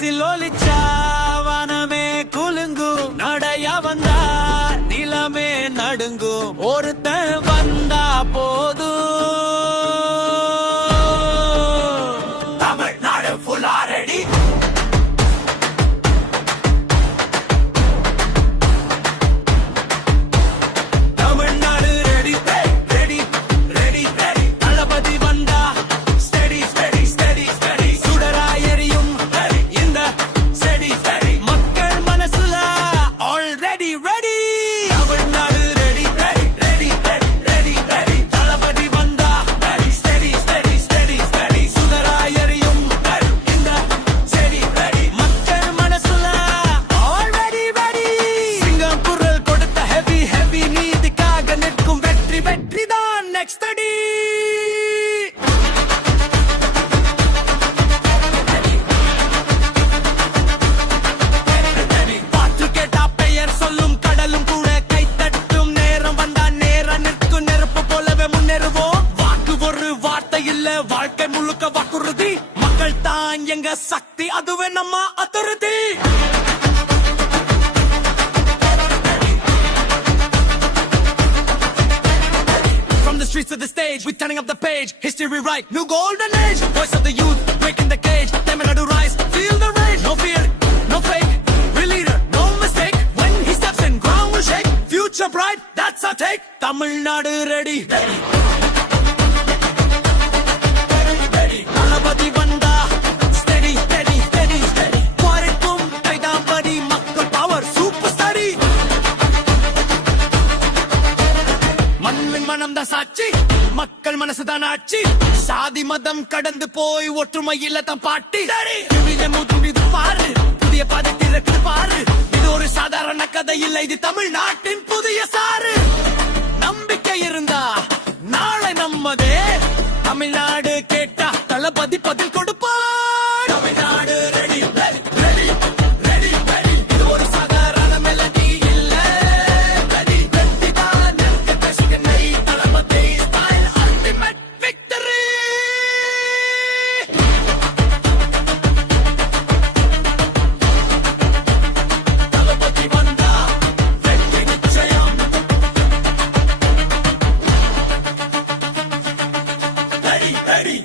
Whistle ஒலிச்சா வனமே குலுங்கும், நடையா வந்தா நிலமே நடுங்கும், ஒருத்தன் வந்தா போதும் தமிழ்நாடு ஃபுல்லா ready. Tamil Nadu ready ready ready ready. தளபதி வந்தா ஸ்டெடி ஸ்டெடி ஸ்டெடி ஸ்டெடி. சுடரா எரியும் இந்த ஸ்டெடி ஸ்டெடி. மக்கள் மனசுல already ready. Tamil Nadu ready ready ready ready ready ready. தளபதி வந்தா ஸ்டெடி ஸ்டெடி ஸ்டெடி ஸ்டெடி. சுடரா எரியும் இந்த ஸ்டெடி ஸ்டெடி. மக்கள் மனசுல ஆல்ரெடி ரெடி. சிங்கம் குரல் கொடுத்த ஹெவி ஹெவி நீதிக்காக நிற்கும் வெற்றி வெற்றி தான் நெக்ஸ்ட் அடி. பாட்டு கேட்டா பெயர் சொல்லும் கடலும் கூட கை தட்டும், நேரம் வந்தா நேரம் நிற்கும், நெருப்பு போலவே முன்னேறுவோம். வாக்கு ஒரு வார்த்தை இல்ல, வாழ்க்கை முழுக்க வாக்குறுதி. மக்கள் தான் எங்க சக்தி, அதுவே நம்ம அதிருதி. From the streets to the stage, we're turning up the page. History right, new golden age. Voice of the youth, breaking the cage. Tamil rise, feel the rage. No fear, no fake. Real leader, no mistake. When he steps in, ground will shake. Future bright, that's our take. Tamil Nadu ready. Talabadi vanda, steady, steady, steady, steady. Poirikum, kaidambadi, makkal power, super steady. மண்ணின் மனம் தான் சாட்சி, மக்கள் மனசுதான் ஆட்சி. சாதி மதம் கடந்து போய் ஒற்றுமையில தான் பாட்டி. இது பாரு, புதிய பாதை திறக்குது பாரு. இது ஒரு சாதாரண கதை இல்லை, இது தமிழ்நாட்டின் புதிய சாறு. நம்பிக்கை இருந்தா நாளை நம்மதே. தமிழ்நாடு கேட்டா தளபதி பதில் கொடுப்பார். Tamil Nadu ready ready ready ready ready. இது ஒரு சாதாரண மெலடி இல்ல, ரெடி ரெடி தான் எனக்கு கஷ்டனை. தளபதி ஸ்டைல் அல்டிமேட் விக்டரி. தளபதி வந்தா வெற்றி நிச்சயம். Ready ready